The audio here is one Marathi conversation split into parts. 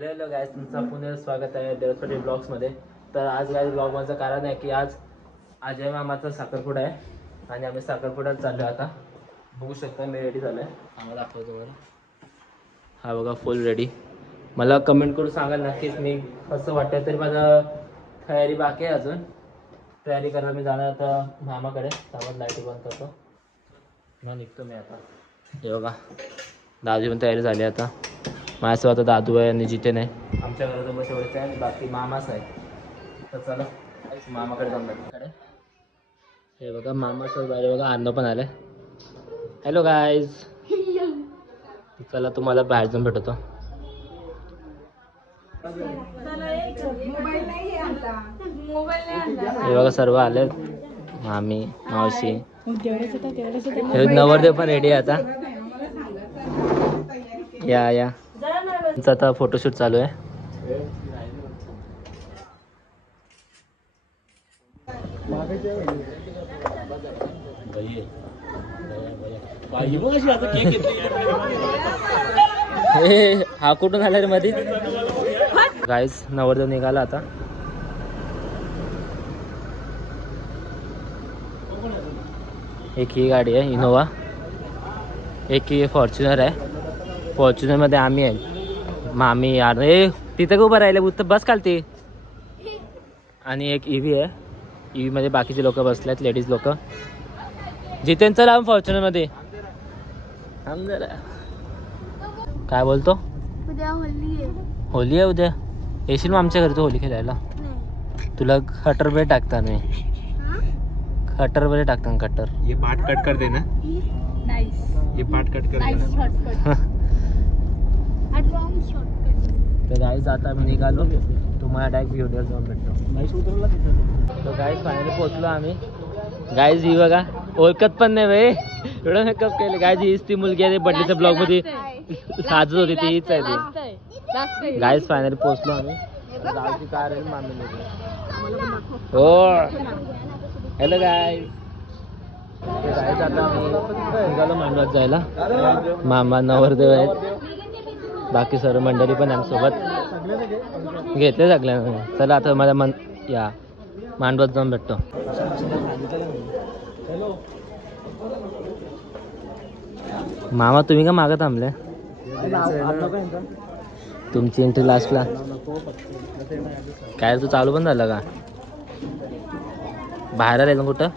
हॅलो गाईज, तुमचं पुन्हा स्वागत आहे देवस्पटी ब्लॉग्समध्ये. तर आज गाईज ब्लॉग माझं कारण आहे की आज अजय मामाचा साखरपुडा आहे आणि आम्ही साखरपुड्यात चाललो. आता बघू शकता मी रेडी झालो आहे. आम्हाला दाखवतो बरं. हा बघा फुल रेडी. मला कमेंट करून सांगा नक्कीच मी कसं वाटतं. तरी माझं तयारी बाकी आहे अजून. तयारी करायला मी जाणार आता मामाकडे. सावध लाईटी बंद करतो मग निघतो मी आता. हे बघा दादूची पण तयारी झाली आता. माझ्यासोबत आता दादू आहे आणि जितेन आहे. आमच्या घरात बस एवढंच आहे आणि बाकी मामाच आहे. तर चला मामाकडे जाऊन भेटकडे. हे बघा मामाचं बाहेर बघा अन्न पण आलं. हॅलो गाईज, चला तुम्हाला बाहेर जाऊन भेटतो. हे बघा सर्व आले, मामी मावशी. नवरदेव पण रेडी आहे आता. या आता फोटोशूट चालू आहे. हा कुठून आला रे मध्ये. गाईस नवरदेव निघाला आता. एक ही गाडी आहे इनोवा, एक ही फॉर्च्युनर आहे. फॉर्च्युनर मध्ये आम्ही आहे, मामी यार ए तिथं उभं राहिले उत्तर बस खालती. आणि एक ईव्ही आहे. ईव्ही मध्ये बाकीचे लोक बसलेत, लेडीज लोक. जितेन चला फॉर्च्युनर मध्ये. काय बोलतो. उद्या होली आहे. होली आहे उद्या. येशील मग आमच्या घरी तू होली खेळायला. तुला खटर मध्ये टाकता मी. कटर मध्ये टाकता कटर. ये पार्ट कट कर देना. ये पार्ट कट कर देना. तर गाईज आता आम्ही निघालो. तुम्हाला डायरेक्ट व्हिडिओ जाऊन भेटतो. तर गाईज फायनली पोहोचलो आम्ही. गाईज ही बघा ओळखत पण नाही भाई, एवढं मेकअप केले. गाईज हीच ती मुलगी आहे बड्डेच्या ब्लॉग मध्ये साजत होती ती, हीच आहे ती. गाईज फायनली पोहोचलो आम्ही. गावची कार आहे मामी हो. Hello guys. गाईज आता आम्ही निघालो मांडवात जायला. मामा नवरदेव आहेत, बाकी सर्व मंडळी पण आमच्यासोबत घेतले सगळ्यांना. चला आता मला या मांडवात जाऊन भेटतो. मामा तुम्ही का मागं थांबले. तुमची एंट्री लास्टला काय तू चालू पण झालं का. बाहेर आले ना कुठं,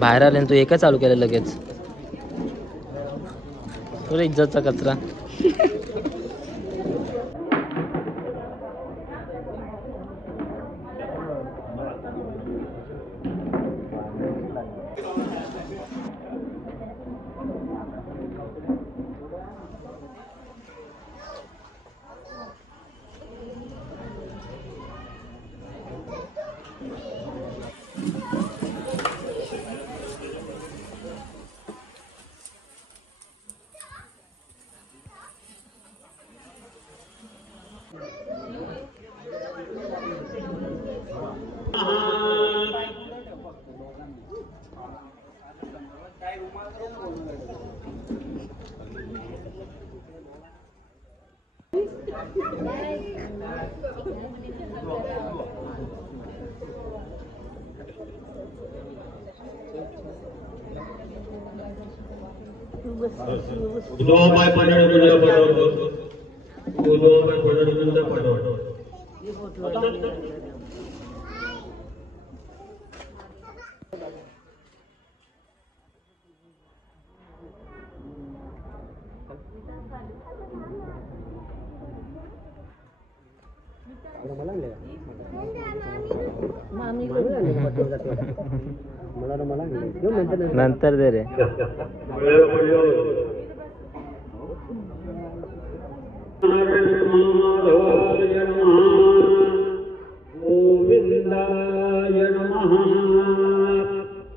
बाहेर आले ना तू एकच चालू केलं लगेच. तुला इज्जतचा कचरा. नंतर दे रे. गोविंदाय नमः.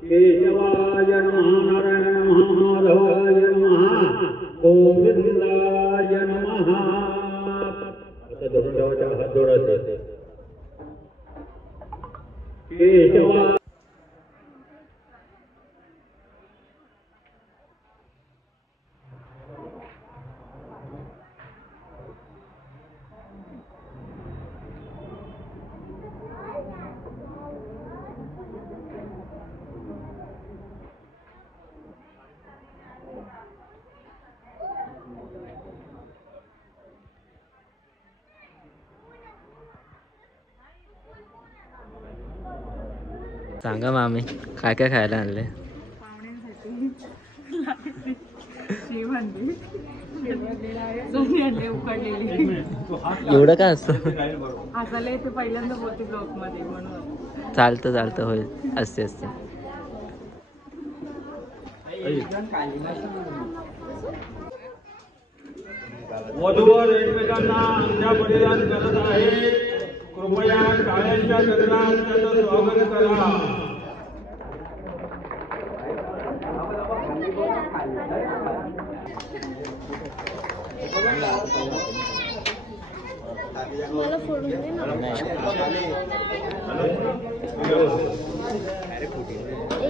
केशवाय नमः. माधवाय नमः. गोविंदाय नमः. आता धनुष्याच्या हात जोडायचे. केशवा सांगा मामी काय काय खायला आणले. एवढं काय असतं. पहिल्यांदा बोलते ब्लॉग मध्ये म्हणून चालतं होय असते. वधूवर एकमेकांना अंजा बलिदान करत आहेत. कृपया टाळ्यांच्या गजरात त्याचं स्वागत करा. मला फोडून दे ना.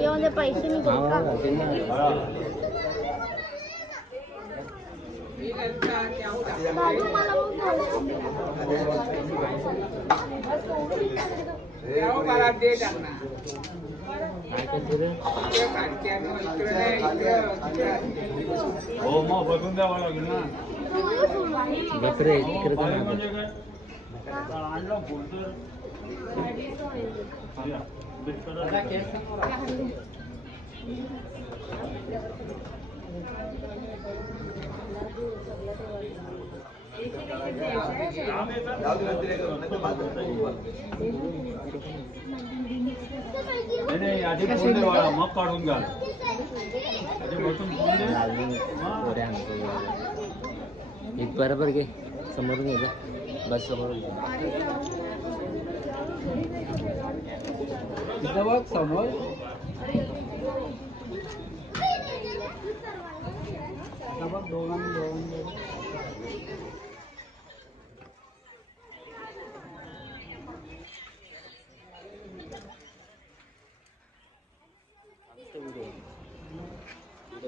यामध्ये पैसे मी देऊ का? बाजू मला मग हो मग बघून द्यावं लागेल ना. बकरे इकडे काय म्हणजे काय आणलं बोलतो. नाही आधी फोन दे बाळा, मग काढून घाल. एक बरोबर घे समोरून घे बस समोरून घे. बघ समोर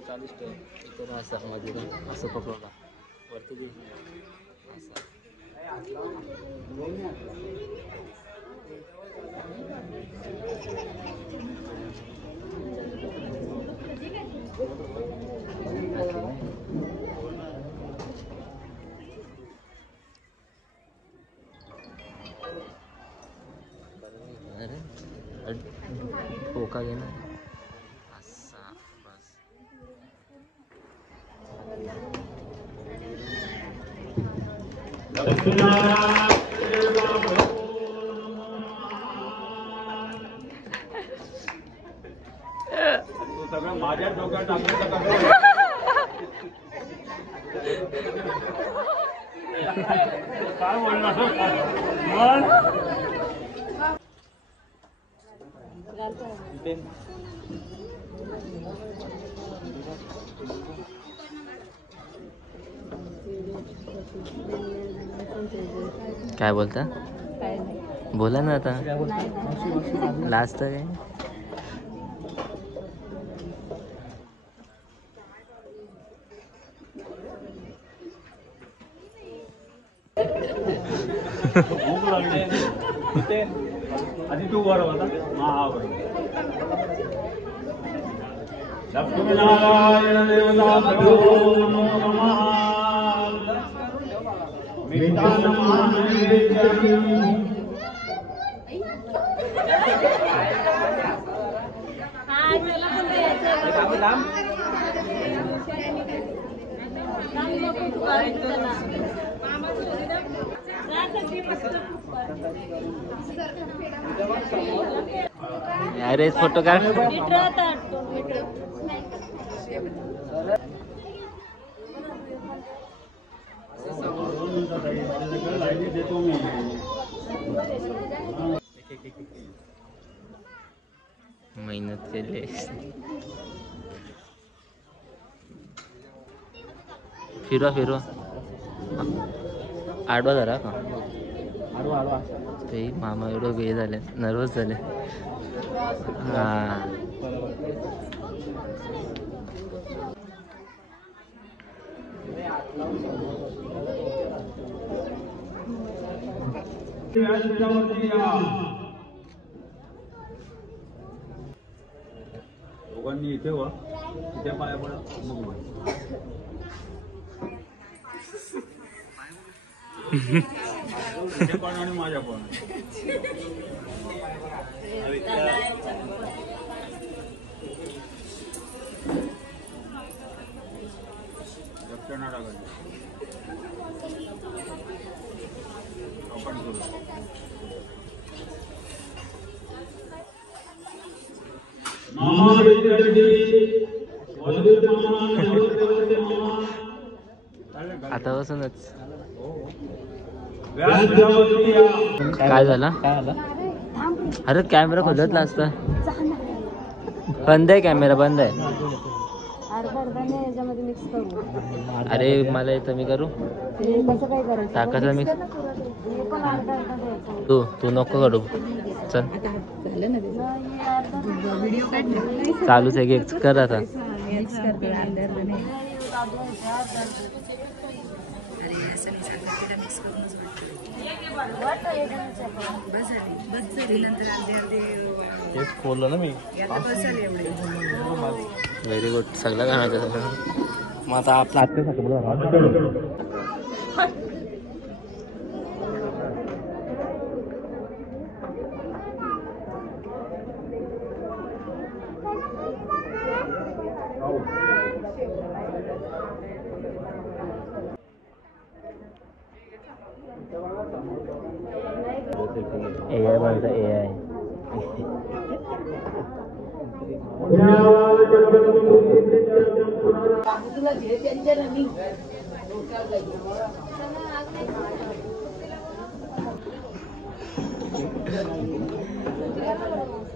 चालूच ठेव. इथं असं मध्ये असं पकडा वरती दे असं. ठोका घेणार असा बस. तू सगळं माझ्या डोक्यात टाकलं काय बोलणार. काय बोलता बोला ना आता. लास्ट काय भूक लागली. आधी तू बरोबर होता. हा बरोबर. लक्ष्मीनारायण देवता प्रभो नमः. मीठा नमः नैवेद्यम्. अरे फोटो काढ. देतो मी. मेहनत केली. फिरवा आडवा जरा का ते मामा एवढं हे झाले नर्वस झाले. हा दोघांनी इथे वा इथे पाया पडा. पण आणि माझ्या पण दक्षिणा टाकायची. आपण करू. मामा आतापासूनच व्यास काय झालं? अरे कॅमेरा खोलतला असता. बंद आहे कॅमेरा, बंद आहे. याच्यामध्ये मिक्स करू. अरे मला इथं मी करू कसं काय करायचं? टाकायचं मिक्स. हे पण अर्धा द्यायचं. तू नको करू. चल व्हिडिओ काढ. चालूच आहे की कर आता. मिक्स करते तेच बोललो ना मी. Very good. सगळं घालायचं सगळं. मग आता आपलं आत्तासाठी AI बनतं AI.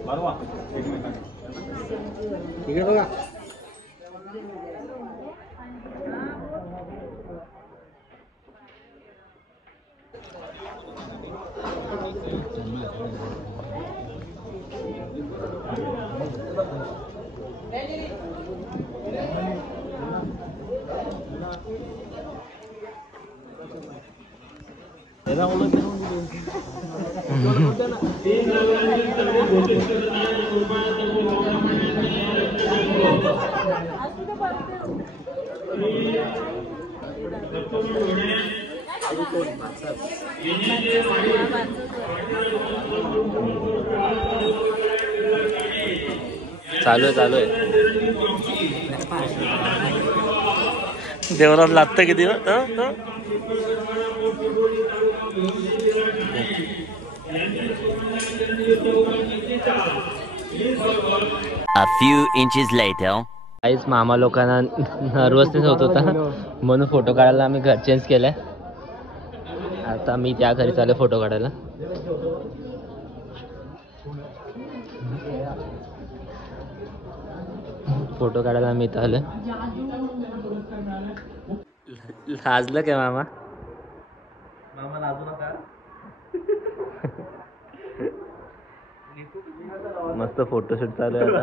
बरोबर एकमेकांना. इकडे बघा. चालू आहे. देवरात लागतं किती? A few inches later. काहीच मामा लोकांना नर्वसनेस होत होता म्हणून फोटो काढायला आम्ही घर चेंज केलंय. आता मी त्या घरी चालू फोटो काढायला. फोटो काढायला आम्ही इथं आलोय. लाजलं काय मामा? मामा लाजू नका. मस्त फोटोशूट चालू आहे आता.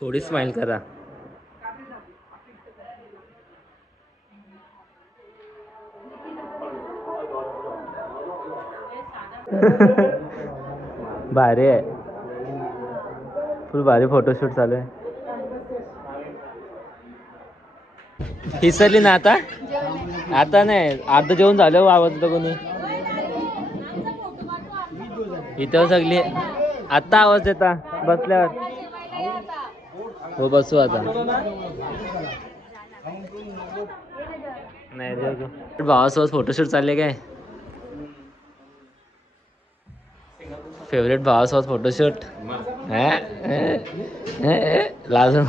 थोडी स्माइल करा. भारी आहे. फुल भारी फोटोशूट चालू आहे. हिसरली ना आता? आता नाही, आता जेवण झालं. आवाज होता कोणी इथं सगळी. आता आवाज देता बसल्यावर. हो बसू आता. नाही भावासोबत फोटोशूट चालले काय? फेवरेट भावासोबत फोटोशूट. लाजून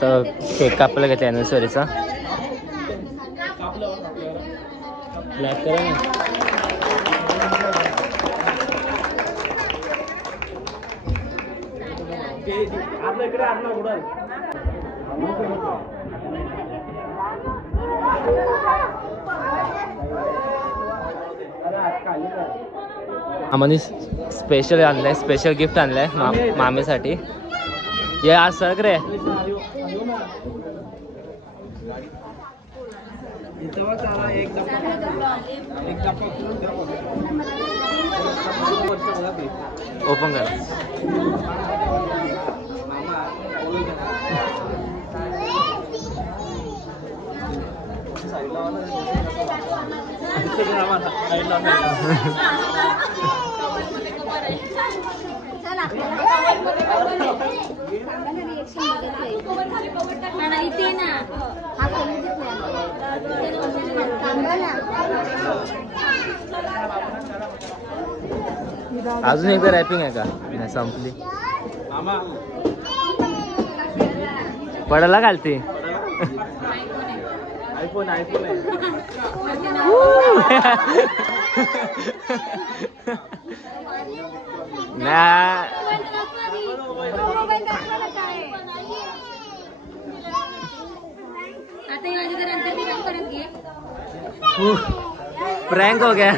तर केक कापला का त्या ॲनिव्हर्सरीचा? ब्लॅक करा ना. आपल्या इकडे आणला उडाल. आम्हाला स्पेशल आणलंय, स्पेशल गिफ्ट आणलंय मामेसाठी. ये आज सग रे. ओपन करा. इथे ना हा अजून एकदा रॅपिंग आहे का नाही संपली मामा पडायला घालते आयफोन आयफोन आहे ना आता माझ्यानंतर मी काम करत घे प्रँक हो गया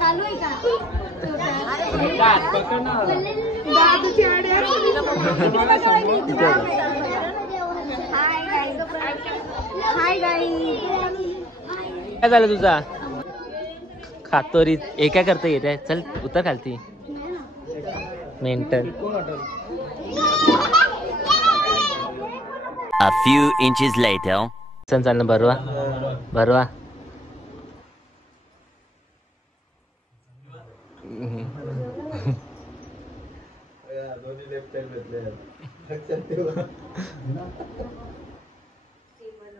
चालू आहे का हाय गाईज काय झालं तुझा खातोरी हे काय करता येते चल उतर खालती mental A few inches later. चल चाल ना भरवा भरवा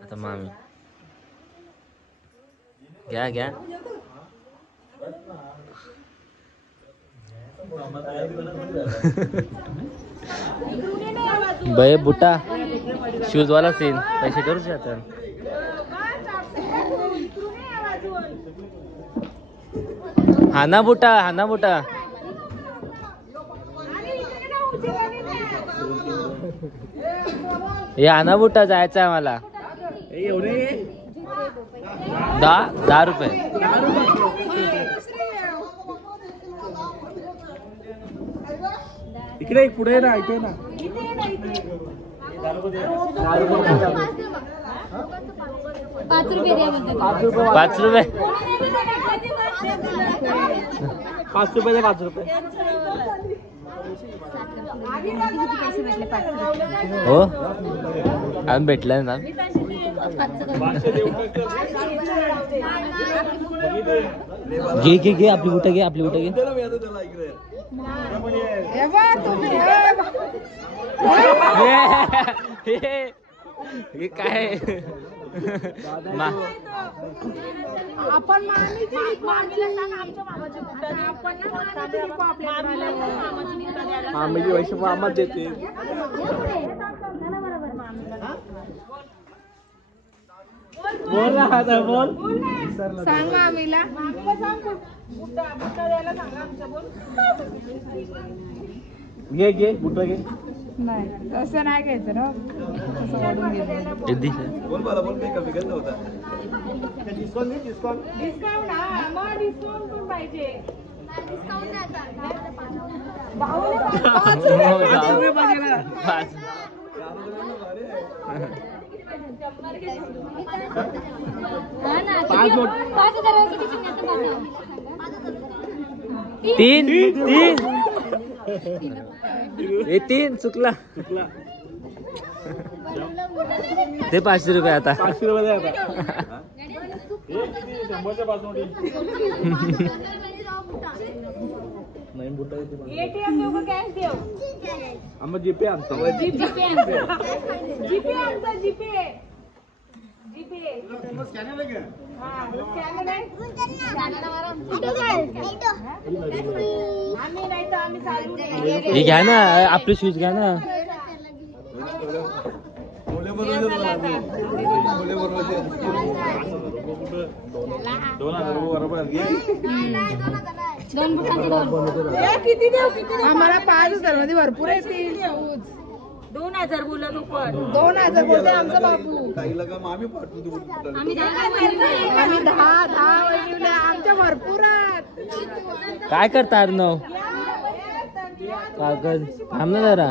आता मामी घ्या घ्या बे बुटा शूज वाला सीन पैसे करू शकता हाना बुटा हे हाना बुटा जायचं आहे मला एवढे 10 रुपये इकडे एक पुढे ना इथे ना 5 रुपये द्या म्हणते 5 रुपये 5 रुपये 5 रुपये किती पैसे भेटले 5 रुपये हो आम्ही भेटलं ना घे आपली बुटा घे हे काय आपण मामीला सांग आमच्या मामाची बुटा दे. आपण मामीची वैसे मामा देते बोल ना आता बोल सांग मामीला सांग बुटा द्यायला सांगा आमच्या बोल घे बुटा घे नाही तसं नाही घ्यायचं ना तसं वाढून घ्यायचं बोल काही कमी करत नव्हता डिस्काउंट डिस्काउंट हा मग डिस्काउंट पण पाहिजे हा ना 5,000 किती चिन्हाचं तीन चुकला ते 500 रुपये आता 500 रुपये आता 100च्या पासून नाही बुटा एटीएम देऊ का कॅश देऊ आम्ही जीपे आणतो जीपे आमचा जीपे हा स्कॅनर आहे आम्ही नाही तर आम्ही चालू हे घ्या ना आपले शूज घ्या ना दोन बुटांचे दोन किती देऊ आम्हाला 5,000 मध्ये भरपूर येतील 2,000 बोलत पण 2,000 बोलते आमचा बापू आम्ही आम्ही 10 वैदिवल्या आमच्या भरपूर काय करता अर्णव कागद थांब ना जरा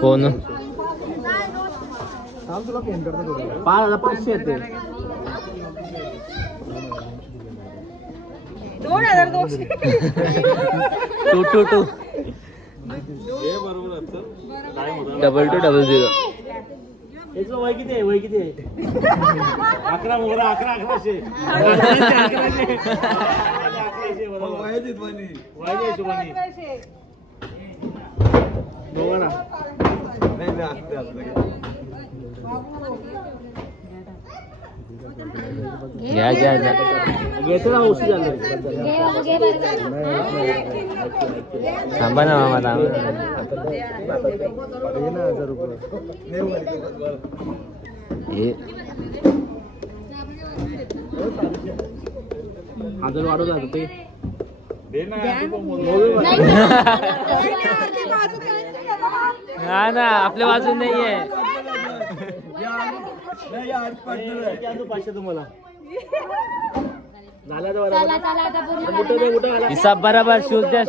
फोन 5,500 येते 2,200 222 हे बरोबर 2200 याचं वय किती आहे? वय किती आहे? 11 मोहरा 11-1100. 1100 बरोबर. वयाच्या हिशोबाने. दोघांना. घ्या घ्या घ्या. घेतो ना औषध झालं. थांबा ना मामा थांबा. हे आदर वाढवला ते. हा ना आपल्या बाजून नाहीये. पाचशे तुम्हाला. चला चला आता पूर्ण हिसाब बराबर शूज द्या.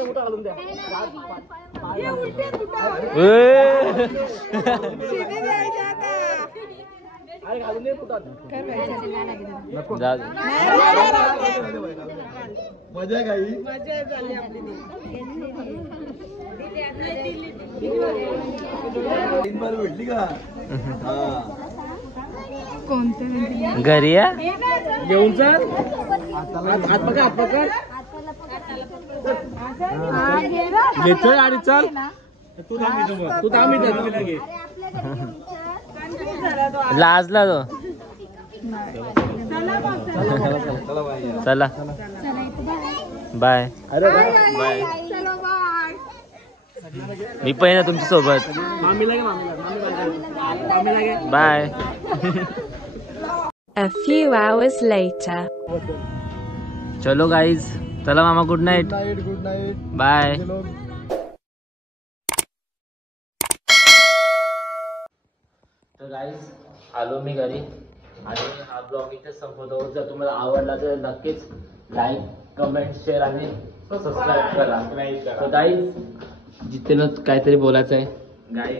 मजा काही भेटली का? घरी या घेऊन चल. हात पकड. घेतोय आणि चल. तू थांब इथे. लाजला तो. चला बाय. बाय. मी पण ना तुमच्या सोबत. Bye. A few hours later. चलो गाईज. चला मामा good night. Good night. Bye. तर गाईज आलो मी घरी आणि हा ब्लॉग इथे संपवतो. जर तुम्हाला आवडला तर नक्कीच लाईक कमेंट शेअर आणि सबस्क्राईब करा. तर गाईज जितेला काहीतरी बोलायचं आहे. गाई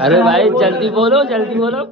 अरे भाई जल्दी बोलो.